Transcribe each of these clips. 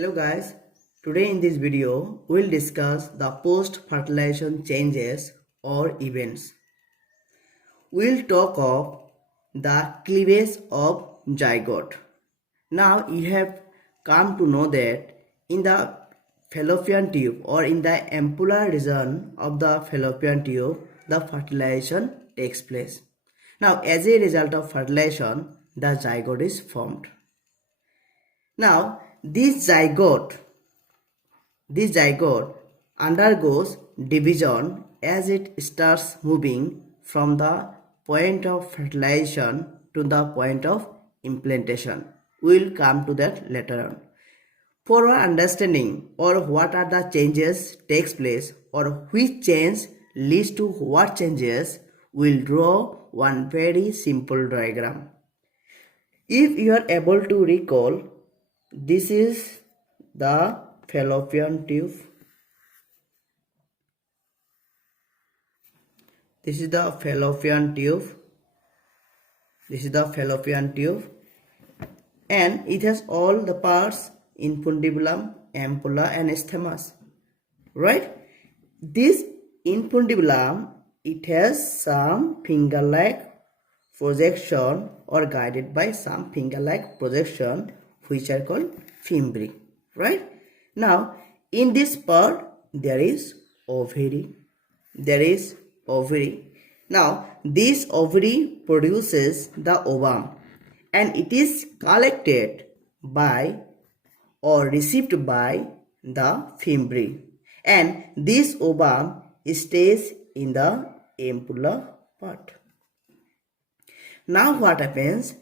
Hello guys, today in this video we'll discuss the post-fertilization changes or events. We'll talk of the cleavage of zygote. Now you have come to know that in the fallopian tube or in the ampulla region of the fallopian tube, the fertilization takes place. Now as a result of fertilization, the zygote is formed. Now this zygote undergoes division as it starts moving from the point of fertilization to the point of implantation. We will come to that later on. For our understanding or what are the changes takes place or which change leads to what changes, we will draw one very simple diagram. If you are able to recall, this is the fallopian tube. This is the fallopian tube. This is the fallopian tube, and it has all the parts: infundibulum, ampulla, and isthmus. Right? This infundibulum, it has some finger-like projection or guided by some finger-like projection, which are called fimbriae. Right? Now in this part there is ovary. Now this ovary produces the ovum and it is collected by or received by the fimbriae, and this ovum stays in the ampulla part. Now what happens?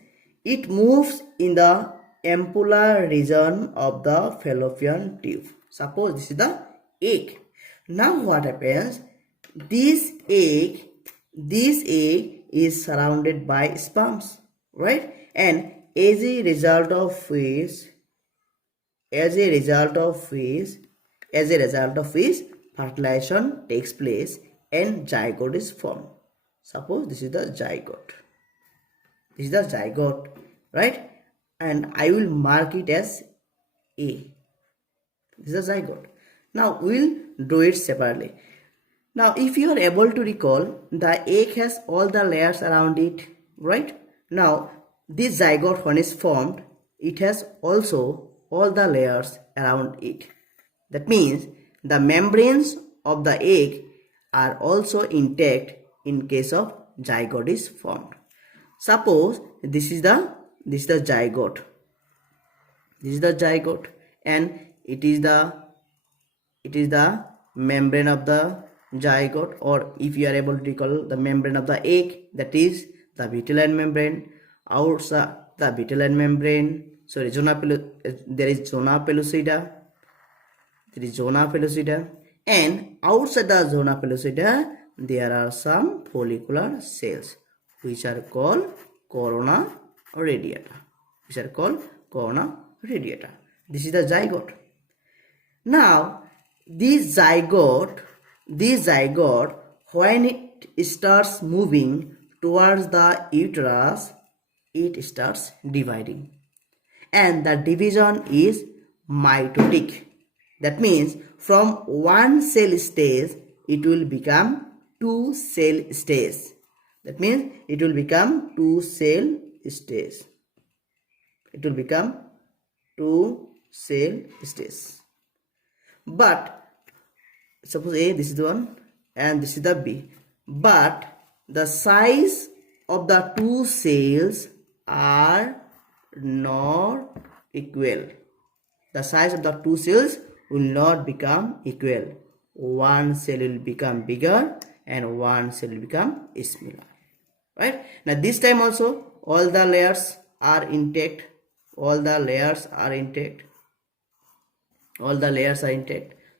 It moves in the ampulla region of the fallopian tube. Suppose this is the egg. Now what happens? This egg is surrounded by sperms, right? And as a result of which fertilization takes place and zygote is formed. Suppose this is the zygote. Right? And I will mark it as A. This is a zygote. Now we'll draw it separately. Now if you are able to recall, the egg has all the layers around it, right? Now this zygote, when is formed, it has also all the layers around it. That means the membranes of the egg are also intact in case of zygote is formed. Suppose this is the zygote. And it is the membrane of the zygote, or if you are able to recall the membrane of the egg, that is the vitelline membrane. Outside the vitelline membrane, there is zona pellucida, and outside the zona pellucida there are some follicular cells which are called corona radiata. This is the zygote. Now this zygote, when it starts moving towards the uterus, it starts dividing, and the division is mitotic. That means from one cell stage it will become two cell stage. But suppose A, this is the one, and this is the B. But the size of the two cells are not equal. The size of the two cells will not become equal. One cell will become bigger and one cell will become smaller. Right? Now this time also all the layers are intact.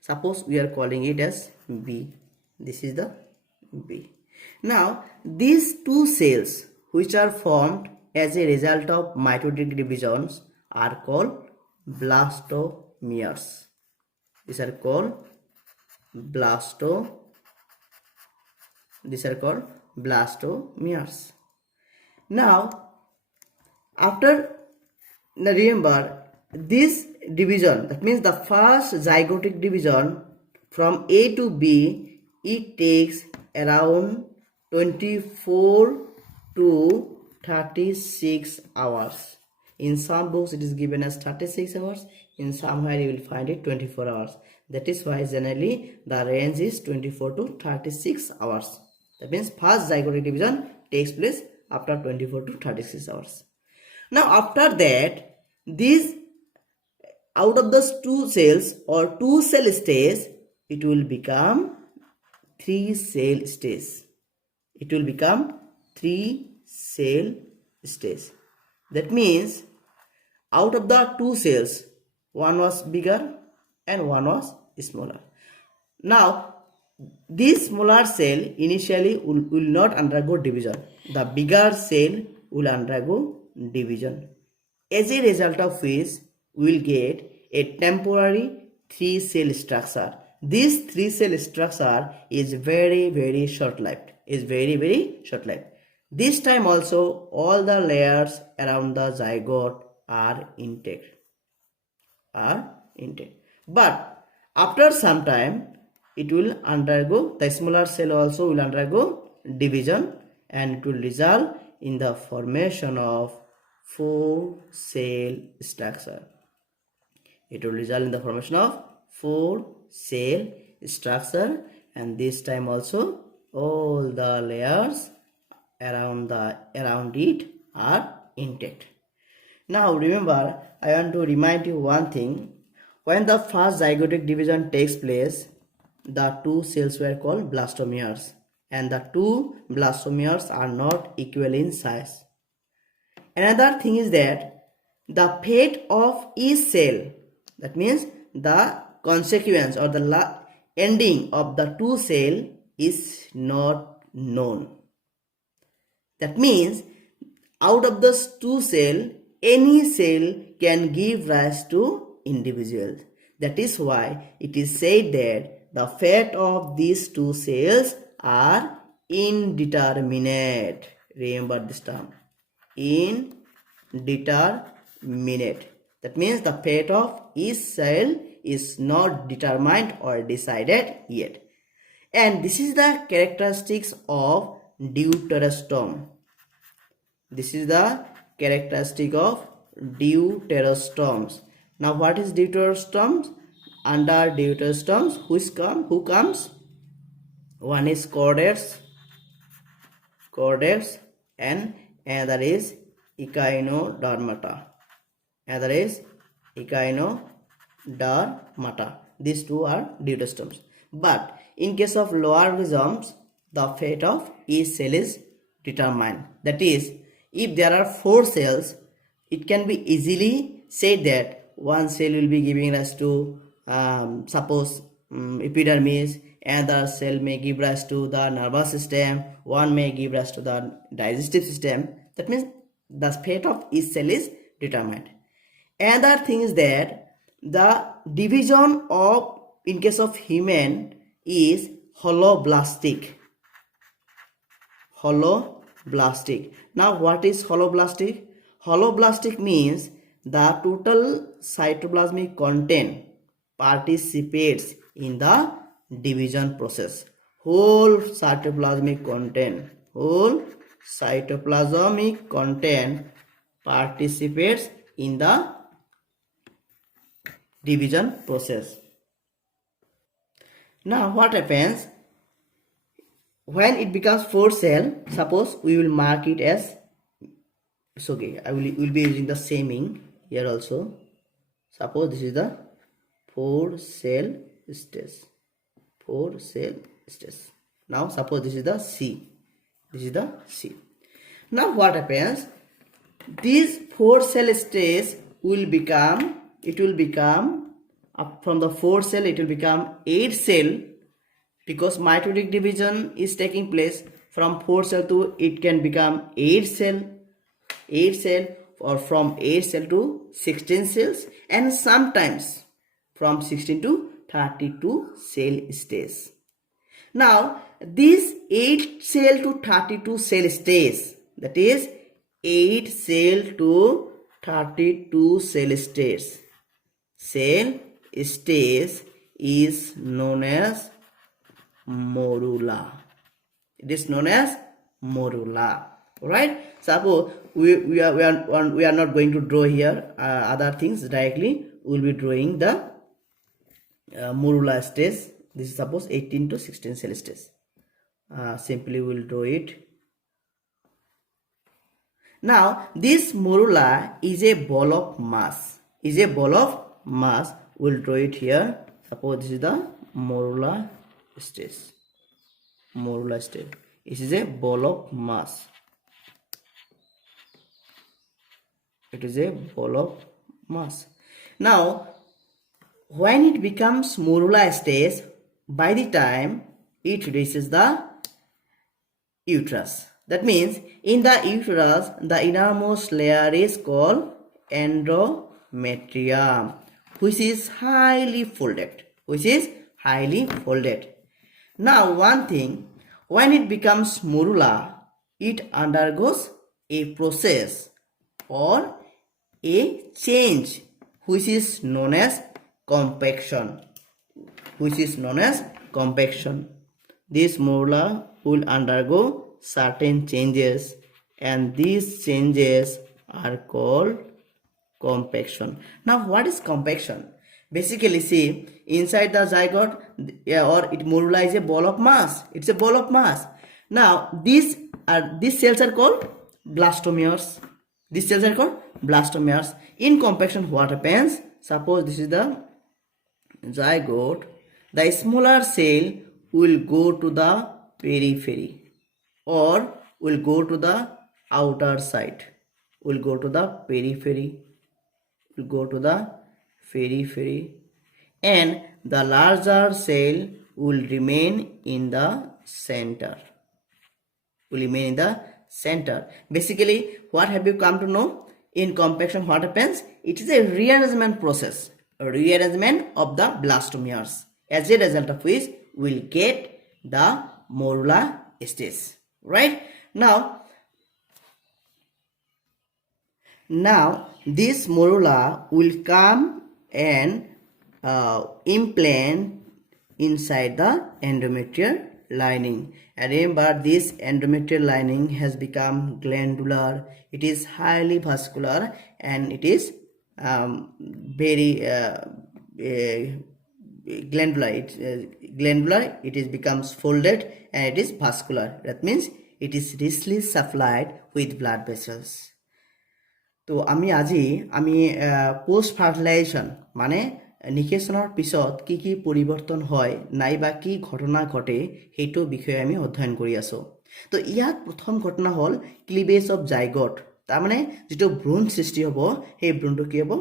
Suppose we are calling it as B. This is the B. Now these two cells which are formed as a result of mitotic divisions are called blastomeres. These are called blastomeres. Now after, remember, this division, that means the first zygotic division from A to B, it takes around 24 to 36 hours. In some books it is given as 36 hours, in somewhere you will find it 24 hours. That is why generally the range is 24 to 36 hours. That means first zygotic division takes place after 24 to 36 hours. Now after that, these out of those two cells or two cell stage, it will become three cell stage. It will become three cell stage. That means out of the two cells, one was bigger and one was smaller. Now this smaller cell initially will not undergo division. The bigger cell will undergo division. As a result of which we will get a temporary three cell structure. This three cell structure is very short-lived. This time also all the layers around the zygote are intact. But after some time it will undergo, the smaller cell also will undergo division, and it will result in the formation of four cell structure. It will result in the formation of four cell structure, and this time also all the layers around it are intact. Now remember, I want to remind you one thing. When the first zygotic division takes place, the two cells were called blastomeres, and the two blastomeres are not equal in size. Another thing is that the fate of each cell, that means the consequence or the ending of the two cell, is not known. That means out of those two cells, any cell can give rise to individuals. That is why it is said that the fate of these two cells are indeterminate. Remember this term, indeterminate. That means the fate of each cell is not determined or decided yet. And this is the characteristics of deuterostome. This is the characteristic of deuterostomes. Now what is deuterostomes? Under deuterostomes, who comes? One is chordates, and another is echinodermata. These two are deuterostomes. But in case of lower organisms, the fate of each cell is determined. That is, if there are four cells, it can be easily said that one cell will be giving rise to suppose epidermis, another cell may give rise to the nervous system, one may give rise to the digestive system. That means the fate of each cell is determined. Another thing is that the division of, in case of human, is holoblastic. Now what is holoblastic? Holoblastic means the total cytoplasmic content participates in the division process. Whole cytoplasmic content participates in the division process. Now what happens when it becomes four cell? Suppose we will mark it as, it's okay, I will be using the same ink here also. Suppose this is the four cell stage. Now suppose this is the C. Now what happens? This four cell stage will become, from the four cell it will become 8 cell, because mitotic division is taking place from 4 cell to, it can become 8 cell, or from 8 cell to 16 cells, and sometimes from 16 to 32 cell stage. Now this 8 cell to 32 cell stage, that is 8 cell to 32 cell stage, cell stage is known as morula. It is known as morula. Right? Suppose we are not going to draw here other things directly. We will be drawing the morula stage. This is suppose 18 to 16 cell stage. Simply we will draw it. Now this morula is a ball of mass. We'll draw it here. Suppose this is the morula stage. This is a ball of mass. It is a ball of mass. Now when it becomes morula stage, by the time it reaches the uterus, that means in the uterus the innermost layer is called endometrium, which is highly folded. Now one thing, when it becomes morula, it undergoes a process or a change which is known as compaction. This morula will undergo certain changes, and these changes are called compaction. Now what is compaction? Basically, see, inside the zygote or morula is a ball of mass. It's a ball of mass. Now these cells are called blastomeres. In compaction, what happens? Suppose this is the zygote. The smaller cell will go to the periphery or will go to the outer side. And the larger cell will remain in the center. Basically, what have you come to know? In compaction, what happens? It is a rearrangement process, of the blastomeres, as a result of which we'll get the morula stage. Right? Now this morula will come and implant inside the endometrial lining. And remember, this endometrial lining has become glandular. It is highly vascular, and it is very glandular. It becomes folded, and it is vascular. That means it is richly supplied with blood vessels. তো আমি post fertilisation মানে নিকেশনৰ পিছত কি পৰিৱৰ্তন হয় নাইবা কি ঘটনা ঘটে সেইটো বিষয়ে আমি অধ্যয়ন কৰি আছো। তো ইয়াত প্ৰথম ঘটনা হল ক্লিভেজ অফ জাইগট। তাৰ মানে যেটো ভ্রূণ সৃষ্টি হ'ব, সেই ভ্রূণটো কি হ'ব,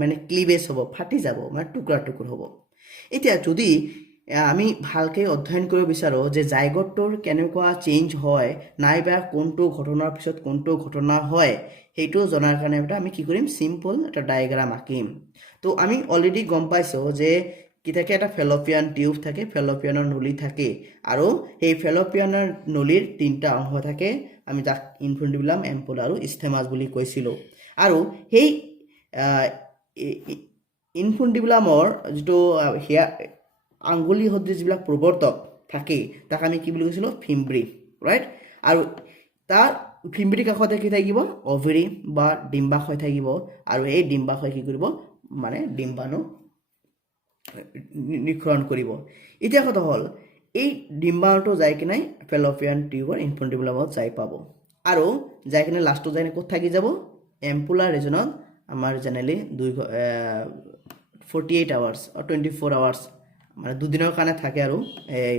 মানে ক্লিভেজ হ'ব, ফাটি যাব, মানে টুকুৰা হ'ব। এতিয়া যদি আমি ভালকে অধ্যয়ন কৰিব বিচাৰো যে জাইগটৰ কেনেকুৱা চেঞ্জ হয় নাইবা কোনটো ঘটনাৰ পিছত কোনটো ঘটনা হয়, সেইটো জনাৰ কাৰণে আমি কি কৰিম, সিম্পল এটা ডায়াগ্ৰাম আঁকিম। তো আমি অলৰেডি গম পাইছো যে কি থাকে, এটা ফেলোপিয়ান টিউব থাকে, ফেলোপিয়ানৰ নলী থাকে, আৰু এই ফেলোপিয়ানৰ নলীৰ তিনটা অংশ থাকে। আমি তাক ইনফুণ্ডিবুলাম, এম্পুলা আৰু ষ্টেমাছ বুলি কৈছিলো। আৰু সেই ইনফুণ্ডিবুলামৰ যেটো আঙ্গুলি সদৃশ যিবিলাক প্ৰৱৰ্তক থাকে তাক আমি কি বুলি কৈছিলো, ফিম্ব্ৰি। ৰাইট? আৰু তাৰ ফিম্ব্ৰি কাষতে কি থাকিব, অভেৰি বা ডিম্বাশয় থাকিব, আৰু এই ডিম্বাশয় কি কৰিব, মানে ডিম্বাণু নিঃসৰণ কৰিব। এতিয়া কথা হল, এই ডিম্বাণুটো যাই কিনে ফেলোপিয়ান টিউবৰ ইনফুণ্ডিবুলামত যাই পাব, আৰু যাই কিনে লাষ্টত যাই ক'ত থাকি যাব, এম্পুলাৰ ৰিজনত। আমাৰ জেনেৰেলি 48 আৱাৰ্ছ or 24 আৱাৰ্ছ, মানে দুদিনৰ কাৰণে থাকে আৰু এই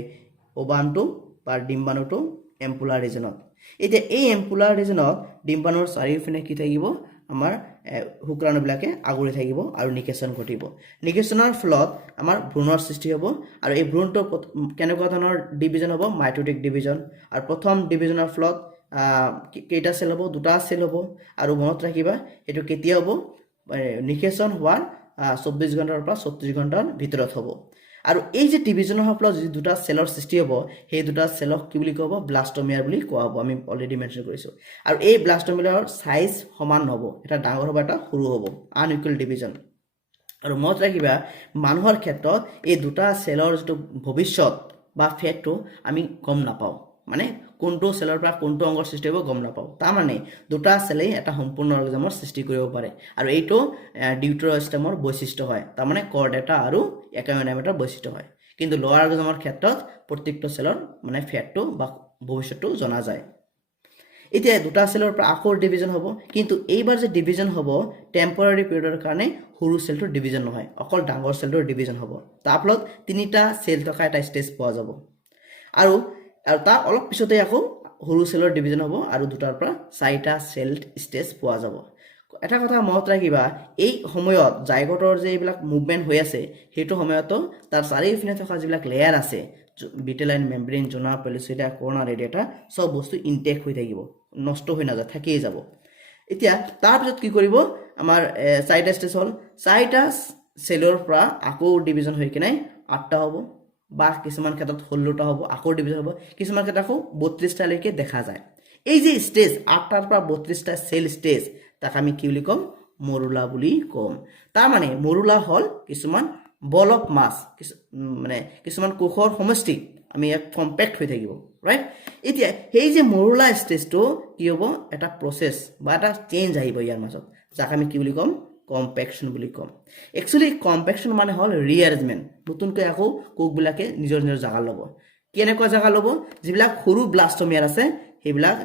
ওভামটো বা ডিম্বাণুটো এম্পুলাৰ ৰিজনত। এতিয়া এই এম্পুলাৰ ৰিজনত ডিম্বাণুৰ চাৰিওফিনে কি থাকিব, আমাৰ শুক্ৰাণুবিলাকে আগুৰি থাকিব আৰু নিকেশন ঘটিব। নিকেশনৰ ফলত আমাৰ ভ্ৰূণৰ সৃষ্টি হ'ব, আৰু এই ভ্ৰূণটো কেনেকুৱা ধৰণৰ ডিভিজন হ'ব, মাইটোটিক ডিভিজন। আৰু প্ৰথম ডিভিজনৰ ফলত কেইটা সেল হ'ব, দুটা সেল হ'ব। আৰু মনত ৰাখিবা, এইটো কেতিয়া হ'ব, নিকেশন হোৱাৰ 24 ঘণ্টাৰ পৰা 36 ঘণ্টাৰ ভিতৰত হ'ব। আৰু এই যে ডিভিজনৰ ফলত যে দুটা সেলৰ সৃষ্টি হ'ব, সেই দুটা সেলক কি বুলি কোৱা হ'ব, ব্লাষ্টমিয়াৰ বুলি কোৱা হ'ব। আমি অলৰেডি মেনশ্যন কৰিছো। আৰু এই ব্লাষ্টমিয়াৰৰ সাইজ সমান হ'ব, এটা ডাঙৰ হ'ব, এটা সৰু হ'ব, আনইকুৱেল ডিভিজন। আৰু মনত ৰাখিবা মানুহৰ ক্ষেত্ৰত এই দুটা চেলৰ যিটো ভৱিষ্যত বা ফেটটো আমি গম নাপাওঁ মানে কোনটো চেলৰ পৰা কোনটো অংগৰ সৃষ্টি হ'ব গম নাপাওঁ তাৰমানে দুটা চেলেই এটা সম্পূৰ্ণ অৰ্গাজমৰ সৃষ্টি কৰিব পাৰে আৰু এইটো ডিউটেৰ'ষ্টেমৰ বৈশিষ্ট্য হয় তাৰমানে কৰ্ডেটা আৰু একামিনামেটাৰ বৈশিষ্ট্য হয় কিন্তু লোৱাৰ অৰ্গাজমৰ ক্ষেত্ৰত প্ৰত্যেকটো চেলৰ মানে ফেটটো বা ভৱিষ্যতটো জনা যায় এতিয়া দুটা চেলৰ পৰা আকৌ ডিভিজন হ'ব কিন্তু এইবাৰ যে ডিভিজন হ'ব টেম্পৰাৰী পিৰিয়ডৰ কাৰণে সৰু চেলটোৰ ডিভিজন নহয় অকল ডাঙৰ চেলটোৰ ডিভিজন হ'ব তাৰ ফলত তিনিটা চেল থকা এটা ষ্টেজ পোৱা যাব আৰু তাৰ অলপ পিছতে আকৌ সৰু চেলৰ ডিভিজন হ'ব আৰু দুটাৰ পৰা চাৰিটা চেল ষ্টেজ পোৱা যাব এটা কথা মনত ৰাখিবা এই সময়ত জাইগটৰ যে এইবিলাক মুভমেণ্ট হৈ আছে সেইটো সময়তো তাৰ চাৰিওফিনে থকা যিবিলাক লেয়াৰ আছে বিটেলাইন মেমব্ৰেইন জোনা পেলিচিডা কৰ্ণা ৰেডিয়েটা সব বস্তু ইনটেক হৈ থাকিব নষ্ট হৈ নাযায় থাকিয়ে যাব এতিয়া তাৰপিছত কি কৰিব আমাৰ চাৰিটা ষ্টেজ হ'ল চাৰিটা চেলৰ পৰা আকৌ ডিভিজন হৈ কিনে 8টা হ'ব বা কিছুমান ক্ষেত্ৰত 16টা হ'ব আকৌ ডিভিজন হ'ব কিছুমান ক্ষেত্ৰত আকৌ 32টা লৈকে দেখা যায় এই যে ষ্টেজ 8টাৰ পৰা 32টা চেল ষ্টেজ তাক আমি কি বুলি কম মৰুলা বুলি কম তাৰ মানে মৰুলা হ'ল কিছুমান বল অফ মাছ মানে কিছুমান কোষৰ সমষ্টি আমি এক কম্পেক্ট হৈ থাকিব ৰাইট এতিয়া সেই যে মৰুলা ষ্টেজটো কি হ'ব এটা প্ৰসেছ বা এটা চেঞ্জ আহিব ইয়াৰ মাজত যাক আমি কি বুলি কম কম্পেকশ্যন বুলি কম একচুয়ালি কম্পেকশ্যন মানে হ'ল ৰিএৰেঞ্জমেণ্ট নতুনকৈ আকৌ কোষবিলাকে নিজৰ নিজৰ জাগা ল'ব কেনেকুৱা জাগা ল'ব যিবিলাক সৰু ব্লাষ্টমিয়াৰ আছে সেইবিলাক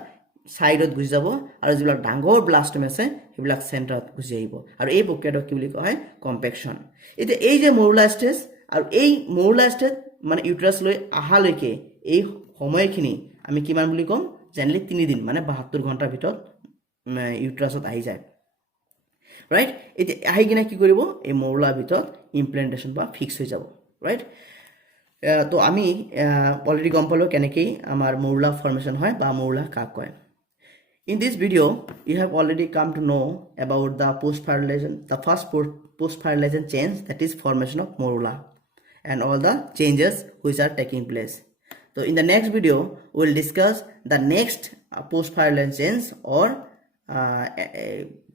সাইডত গুছি যাব আৰু যিবিলাক ডাঙৰ ব্লাষ্টম আছে সেইবিলাক সেন্টাৰত গুছি আহিব আৰু এই প্ৰক্ৰিয়াটো কি বুলি কোৱা হয় কম্পেকশ্যন এতিয়া এই যে মৰুলা ষ্টেজ আৰু এই মৰুলা ষ্টেজ মানে ইউটেৰাছ লৈ আহালৈকে এই সময়খিনি আমি কিমান বুলি কম জেনেৰেলি 3 দিন মানে 72 ঘণ্টাৰ ভিতৰত ইউটেৰাছত আহি যায় ৰাইট এতিয়া আহি কিনে কি কৰিব এই মৰুলাৰ ভিতৰত ইমপ্লেন্টেশ্যন বা ফিক্স হৈ যাব ৰাইট তো আমি অলৰেডি গম পালো কেনেকৈ আমাৰ মৰুলা ফৰ্মেশ্যন হয় বা মৰুলা কাক কয় In this video, you have already come to know about the post-fertilization, the first post-fertilization change, that is formation of morula, and all the changes which are taking place. So in the next video, we will discuss the next post-fertilization change or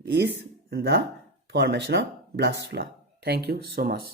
is in the formation of blastula. Thank you so much.